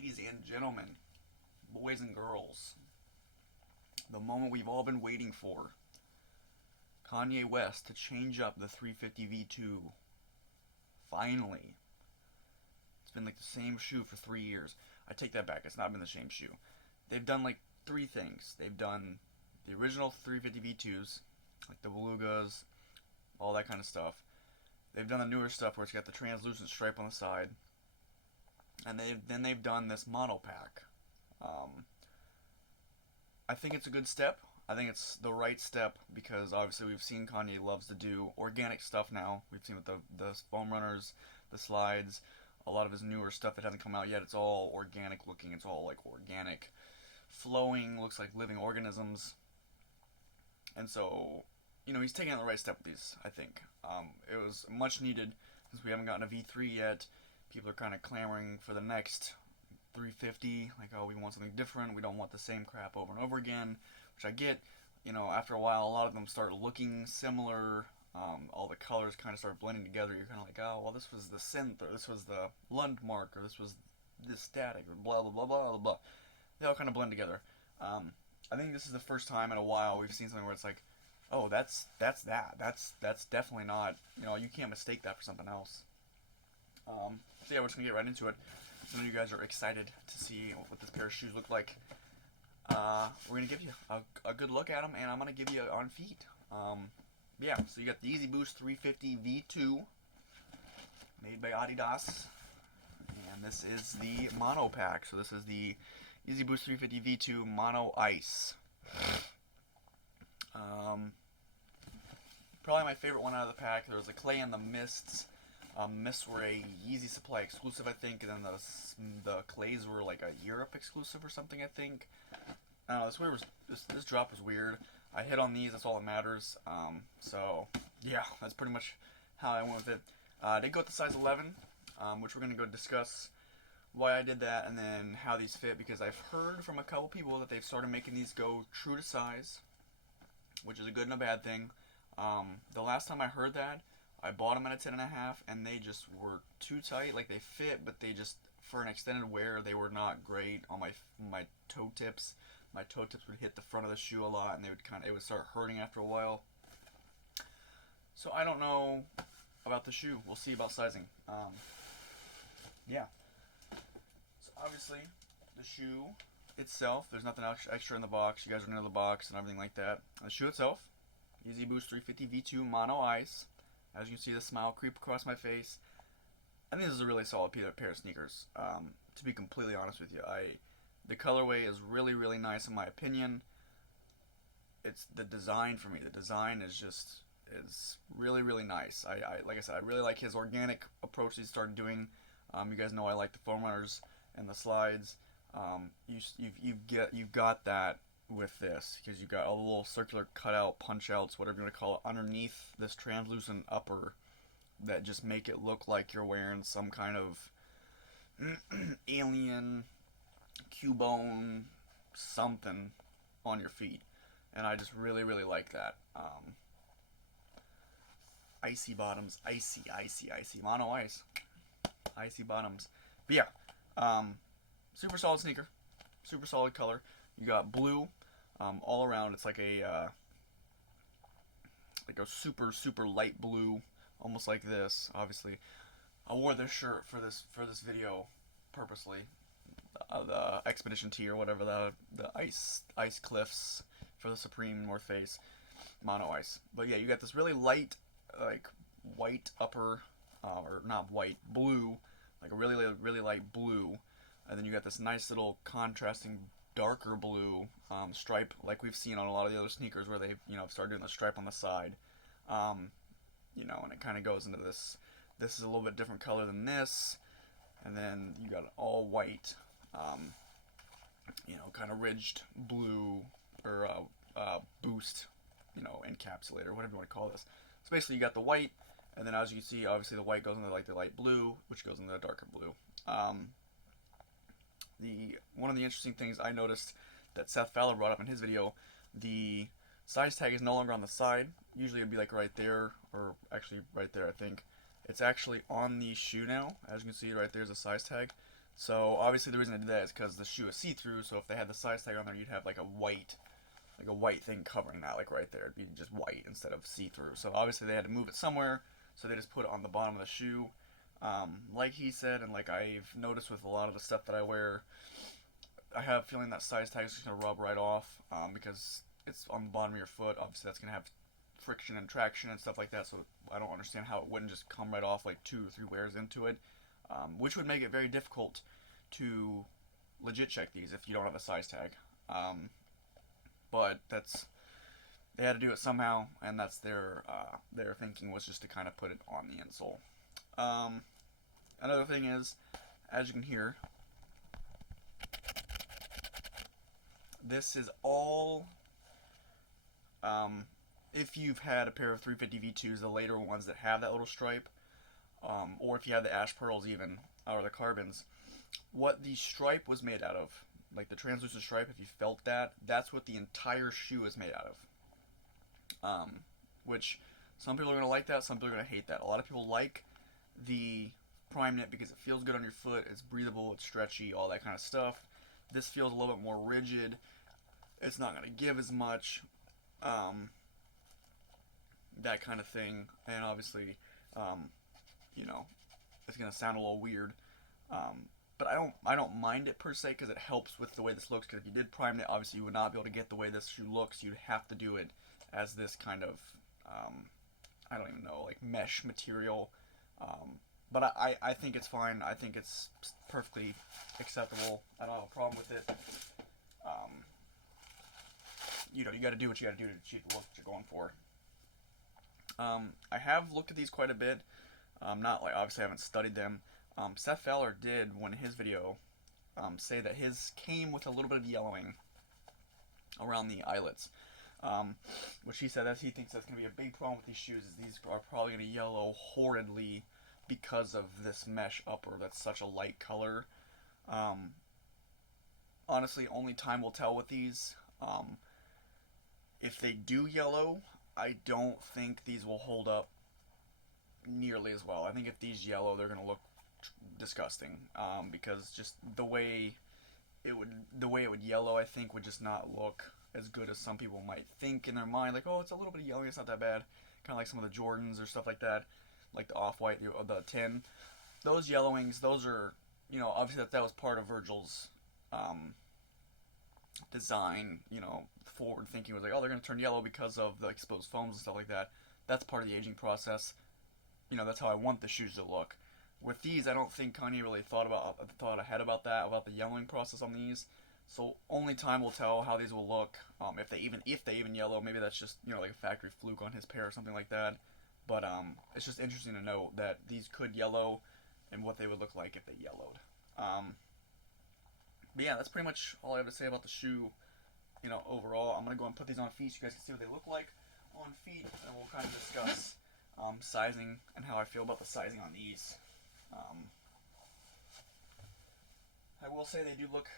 Ladies and gentlemen, boys and girls, the moment we've all been waiting for. Kanye West to change up the 350 V2. Finally. It's been like the same shoe for 3 years. I take that back, it's not been the same shoe. They've done like three things. They've done the original 350 V2s, like the Belugas, all that kind of stuff. They've done the newer stuff where it's got the translucent stripe on the side. And they've done this mono pack. I think it's a good step. I think it's the right step because obviously we've seen Kanye loves to do organic stuff now. We've seen with the foam runners, the slides, a lot of his newer stuff that hasn't come out yet. It's all organic looking. It's all like organic, flowing, looks like living organisms. And so, he's taking the right step with these. I think it was much needed since we haven't gotten a V3 yet. People are kind of clamoring for the next 350. Like, oh, we want something different. We don't want the same crap over and over again, which I get. After a while, a lot of them start looking similar. All the colors kind of start blending together. You're kind of like, oh, well, this was the synth, or this was the Lundmark, or this was the static, or blah, blah, blah, blah, blah, blah. They all kind of blend together. I think this is the first time in a while we've seen something where it's like, oh, that's that. That's definitely not, you can't mistake that for something else. So yeah, we're just going to get right into it. So you guys are excited to see what this pair of shoes look like. We're going to give you a good look at them, and I'm going to give you on feet. Yeah, so you got the Yeezy Boost 350 V2, made by Adidas, and this is the mono pack. So this is the Yeezy Boost 350 V2 Mono Ice. Probably my favorite one out of the pack. There was a Clay and the Mists. Mists were a Yeezy Supply exclusive, I think, and then the Clays were like a Europe exclusive or something, I think. I don't know, this drop was weird. I hit on these, that's all that matters. So, yeah, that's pretty much how I went with it. I did go with the size 11, which we're going to go discuss why I did that and then how these fit, because I've heard from a couple people that they've started making these go true to size, which is a good and a bad thing. The last time I heard that, I bought them at a 10.5, and they just were too tight. Like, they fit, but they just, for an extended wear, they were not great on my toe tips. My toe tips would hit the front of the shoe a lot, and it would start hurting after a while. So I don't know about the shoe. We'll see about sizing. Yeah. So obviously, the shoe itself, there's nothing extra in the box. You guys are near the box and everything like that. The shoe itself, Yeezy Boost 350 V2 Mono Ice. As you can see, the smile creep across my face. I think this is a really solid pair of sneakers. To be completely honest with you, the colorway is really, really nice in my opinion. It's the design for me. The design is really, really nice. Like I said, I really like his organic approach he started doing. You guys know I like the foam runners and the slides. You've got that with this because you got all the little circular cutout punch outs, whatever you want to call it, underneath this translucent upper that just make it look like you're wearing some kind of alien Cubone something on your feet, and I just really, really like that. Icy bottoms, icy mono ice, icy bottoms. But yeah, super solid sneaker, super solid color. You got blue all around. It's like a super, super light blue, almost like this. Obviously, I wore this shirt for this video purposely. The Expedition Tee or whatever, the ice cliffs for the Supreme North Face mono ice. But yeah, you got this really light, like white upper, or not white, blue, like a really, really light blue, and then you got this nice little contrasting darker blue stripe, like we've seen on a lot of the other sneakers where they've started doing the stripe on the side, and it kind of goes into this. This is a little bit different color than this, and then you got all white, kind of ridged blue or boost, encapsulator, whatever you want to call this. So basically, you got the white, and then as you can see, obviously the white goes into like the light blue, which goes into the darker blue. One of the interesting things I noticed that Seth Fowler brought up in his video, the size tag is no longer on the side. Usually it'd be like right there, or actually right there, I think. It's actually on the shoe now. As you can see right there's a size tag. So obviously the reason I did that is because the shoe is see-through. So if they had the size tag on there, you'd have like a white thing covering that, like right there. It'd be just white instead of see-through. So obviously they had to move it somewhere. So they just put it on the bottom of the shoe. Like he said, and like I've noticed with a lot of the stuff that I wear, I have a feeling that size tag is just gonna rub right off because it's on the bottom of your foot. Obviously, that's gonna have friction and traction and stuff like that. So I don't understand how it wouldn't just come right off like 2 or 3 wears into it, which would make it very difficult to legit check these if you don't have a size tag. But that's they had to do it somehow, and that's their thinking was just to kind of put it on the insole. Another thing is, as you can hear, this is all if you've had a pair of 350 V2s, the later ones that have that little stripe, or if you have the ash pearls even, or the carbons, what the stripe was made out of, like the translucent stripe, if you felt that, that's what the entire shoe is made out of. Which some people are going to like that, some people are going to hate that. A lot of people like the prime knit because it feels good on your foot, it's breathable, it's stretchy, all that kind of stuff. This feels a little bit more rigid. It's not going to give as much, that kind of thing. And obviously, you know, it's going to sound a little weird. But I don't mind it per se because it helps with the way this looks. Because if you did prime knit, obviously you would not be able to get the way this shoe looks. You'd have to do it as this kind of, I don't even know, like mesh material. But I think it's fine. I think it's perfectly acceptable. I don't have a problem with it. You know, you got to do what you got to do to achieve the look that you're going for. I have looked at these quite a bit. Not like obviously I haven't studied them. Seth Fowler did, when his video, say that his came with a little bit of yellowing around the eyelets, which he said that he thinks that's going to be a big problem with these shoes. Is these are probably going to yellow horridly because of this mesh upper that's such a light color. Honestly, only time will tell with these. If they do yellow, I don't think these will hold up nearly as well. I think if these yellow, they're going to look disgusting, because just the way it would yellow, I think would just not look as good as some people might think in their mind. Like, oh, it's a little bit of yellowing, it's not that bad. Kind of like some of the Jordans or stuff like that, like the off-white, the tin. Those yellowings, those are, you know, obviously that was part of Virgil's design. You know, forward thinking was like, oh, they're going to turn yellow because of the exposed foams and stuff like that. That's part of the aging process. You know, that's how I want the shoes to look. With these, I don't think Kanye really thought ahead about that, about the yellowing process on these. So only time will tell how these will look. If they even yellow, maybe that's just, you know, like a factory fluke on his pair or something like that. But it's just interesting to know that these could yellow and what they would look like if they yellowed. But yeah, that's pretty much all I have to say about the shoe. You know, overall, I'm gonna go and put these on feet so you guys can see what they look like on feet, and we'll kind of discuss sizing and how I feel about the sizing on these. I will say they do look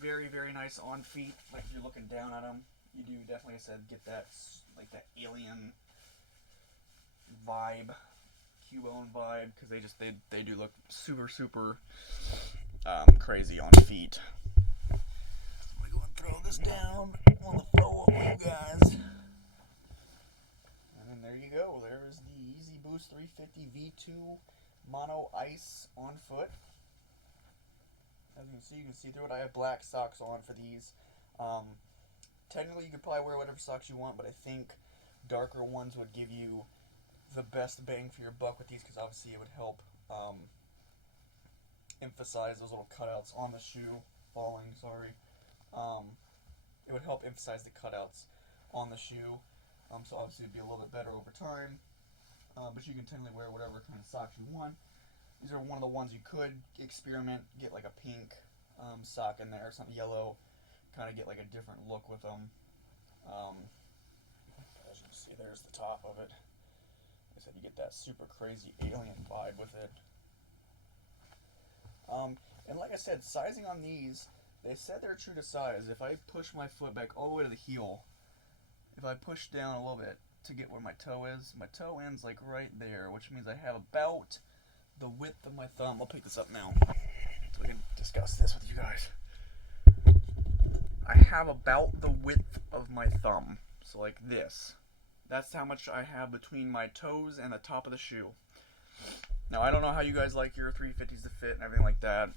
very, very nice on feet. Like if you're looking down at them, you do definitely, like I said, get that like that alien vibe, Cubone vibe, because they do look super, super crazy on feet. I'm gonna go and throw this down on the floor for you guys. And then there you go. There's the Yeezy Boost 350 V2 Mono Ice on foot. As you can see through it. I have black socks on for these. Technically, you could probably wear whatever socks you want, but I think darker ones would give you the best bang for your buck with these, because obviously it would help emphasize those little cutouts on the shoe. It would help emphasize the cutouts on the shoe. So obviously it'd be a little bit better over time. But you can technically wear whatever kind of socks you want. These are one of the ones you could experiment, get like a pink sock in there, something yellow, kind of get like a different look with them. As you can see, there's the top of it. Like I said, you get that super crazy alien vibe with it. And like I said, sizing on these, they said they're true to size. If I push my foot back all the way to the heel, if I push down a little bit to get where my toe is, my toe ends like right there, which means I have about the width of my thumb. I'll pick this up now. so I can discuss this with you guys. I have about the width of my thumb, so like this. That's how much I have between my toes and the top of the shoe. Now, I don't know how you guys like your 350s to fit and everything like that.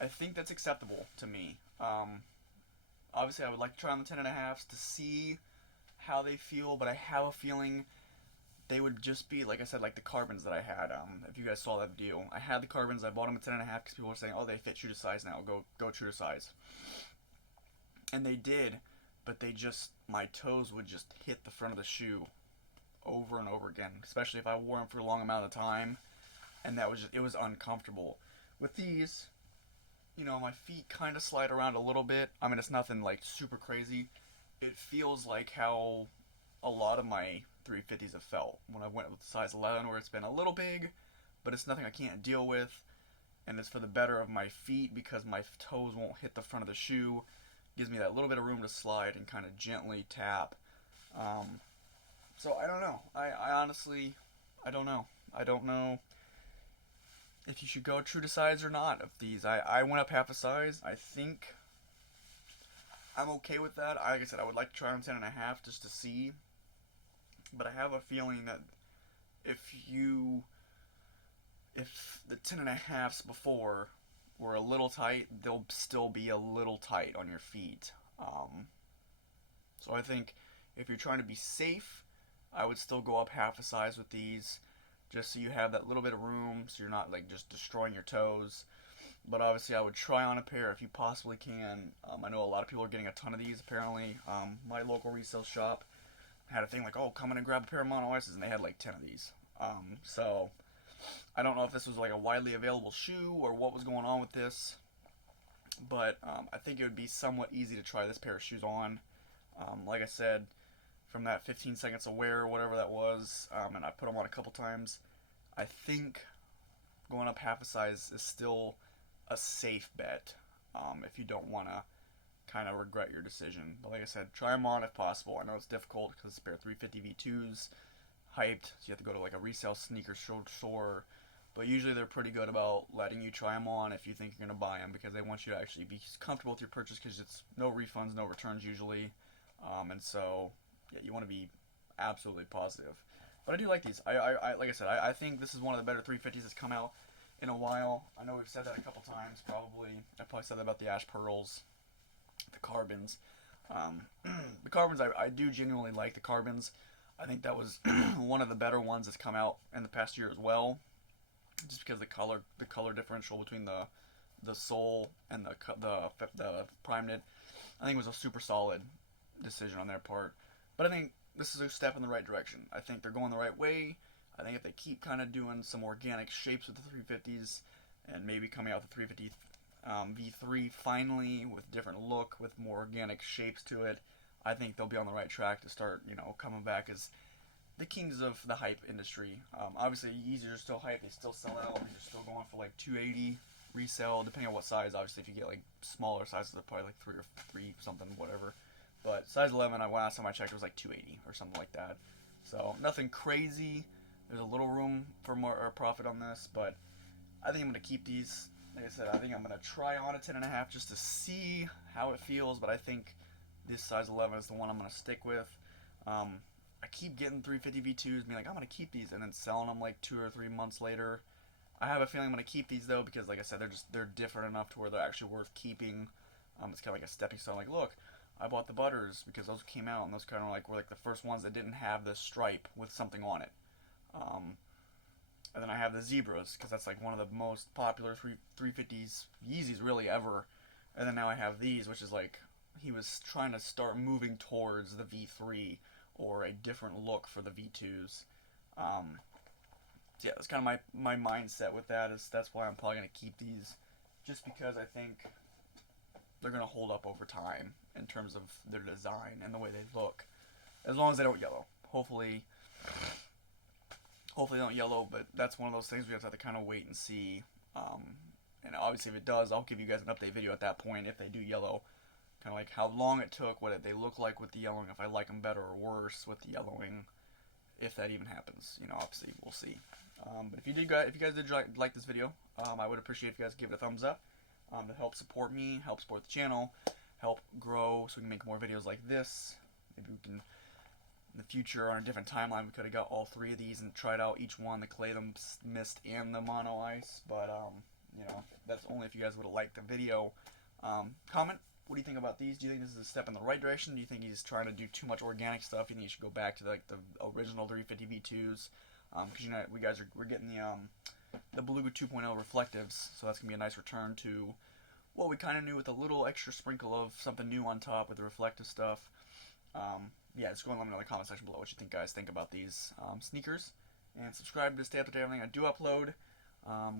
I think that's acceptable to me. Obviously, I would like to try on the 10.5s to see how they feel, but I have a feeling they would just be, like I said, like the carbons that I had. If you guys saw that video, I had the carbons. I bought them at 10.5 because people were saying, "Oh, they fit true to size now. Go true to size," and they did, but my toes would just hit the front of the shoe over and over again, especially if I wore them for a long amount of time, and it was uncomfortable. With these, my feet kind of slide around a little bit. I mean, it's nothing like super crazy. It feels like how a lot of my 350s have felt when I went with size 11, where it's been a little big, but it's nothing I can't deal with, and it's for the better of my feet because my toes won't hit the front of the shoe. Gives me that little bit of room to slide and kind of gently tap. So I don't know. I honestly, I don't know. I don't know if you should go true to size or not of these. I went up half a size. I think I'm okay with that. Like I said, I would like to try on 10.5 just to see. But I have a feeling that if the 10.5s before were a little tight, they'll still be a little tight on your feet. So I think if you're trying to be safe, I would still go up half a size with these, just so you have that little bit of room, so you're not like just destroying your toes. But obviously, I would try on a pair if you possibly can. I know a lot of people are getting a ton of these. Apparently, my local resale shop had a thing like, "Oh, come in and grab a pair of Mono Ices," and they had like 10 of these. So I don't know if this was like a widely available shoe or what was going on with this, but I think it would be somewhat easy to try this pair of shoes on. Like I said, from that 15 seconds of wear or whatever that was, and I put them on a couple times, I think going up half a size is still a safe bet if you don't want to kind of regret your decision. But like I said, try them on if possible. I know it's difficult because it's a pair of 350 V2s, hyped, so you have to go to like a resale sneaker store. But usually they're pretty good about letting you try them on if you think you're going to buy them, because they want you to actually be comfortable with your purchase, because it's no refunds, no returns usually. And so, yeah, you want to be absolutely positive. But I do like these. I like I said, I think this is one of the better 350s that's come out in a while. I know we've said that a couple times, probably. I probably said that about the Ash Pearls, the Carbons. The Carbons, I do genuinely like the Carbons. I think that was one of the better ones that's come out in the past year as well, just because the color differential between the sole and the prime knit, I think it was a super solid decision on their part. But I think this is a step in the right direction. I think they're going the right way. I think if they keep kind of doing some organic shapes with the 350s, and maybe coming out with the 350 V3 finally with different look, with more organic shapes to it, I think they'll be on the right track to start, coming back as the kings of the hype industry. Obviously, Yeezys are still hype. They still sell out. They're still going for like $280 resale, depending on what size. Obviously, if you get like smaller sizes, they're probably like three something, whatever. But size 11, last time I checked, it was like $280 or something like that. So nothing crazy. There's a little room for more profit on this, but I think I'm going to keep these. Like I said, I think I'm going to try on a 10.5 just to see how it feels, but I think this size 11 is the one I'm going to stick with. I keep getting 350 V2s, being like, I'm going to keep these, and then selling them like 2 or 3 months later. I have a feeling I'm going to keep these, though, because like I said, they're different enough to where they're actually worth keeping. It's kind of like a stepping stone. Like, look, I bought the Butters because those came out, and those kind of like were like the first ones that didn't have this stripe with something on it. And then I have the Zebras, because that's like one of the most popular 350s Yeezys really ever. And then now I have these, which is like, he was trying to start moving towards the V3 or a different look for the V2s. So yeah, that's kind of my mindset with that. That's why I'm probably going to keep these, just because I think they're going to hold up over time in terms of their design and the way they look, as long as they don't yellow. Hopefully they don't yellow, but that's one of those things we have to kind of wait and see. And obviously if it does, I'll give you guys an update video at that point if they do yellow. Kind of like how long it took, what they look like with the yellowing, if I like them better or worse with the yellowing, if that even happens. Obviously we'll see. But if you guys did like this video, I would appreciate if you guys give it a thumbs up. To help support me, help support the channel, help grow so we can make more videos like this. Maybe we can, in the future, on a different timeline, we could have got all 3 of these and tried out each one, the clay, the mist, and the mono ice. But, you know, that's only if you guys would have liked the video. Comment, what do you think about these? Do you think this is a step in the right direction? Do you think he's trying to do too much organic stuff? Do you think he should go back to like the original 350 V2s? Because you know, we're getting the Beluga 2.0 reflectives, so that's gonna be a nice return to what we kind of knew with a little extra sprinkle of something new on top with the reflective stuff. Yeah, just go and let me know in the comment section below what you guys think about these sneakers, and subscribe to stay up to date on everything I do upload.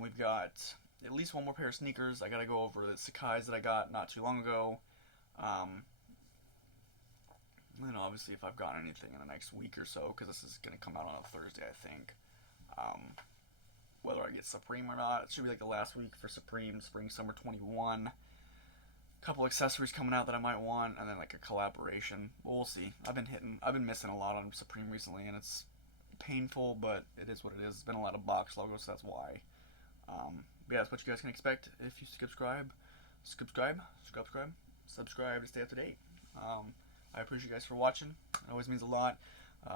We've got at least one more pair of sneakers. I gotta go over the Sakai's that I got not too long ago. You know, obviously if I've gotten anything in the next week or so, because this is gonna come out on a Thursday, I think. Whether I get Supreme or not, it should be like the last week for Supreme, Spring Summer 21. A couple accessories coming out that I might want, and then like a collaboration. Well, we'll see. I've been missing a lot on Supreme recently, and it's painful, but it is what it is. It's been a lot of box logos, so that's why. But yeah, that's what you guys can expect if you subscribe to stay up to date. I appreciate you guys for watching. It always means a lot.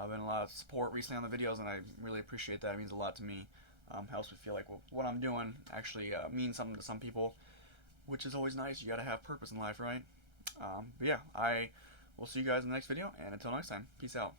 Been a lot of support recently on the videos, and I really appreciate that. It means a lot to me. Helps me feel like what I'm doing actually means something to some people, which is always nice. You gotta have purpose in life, right? But yeah, I will see you guys in the next video, and until next time, peace out.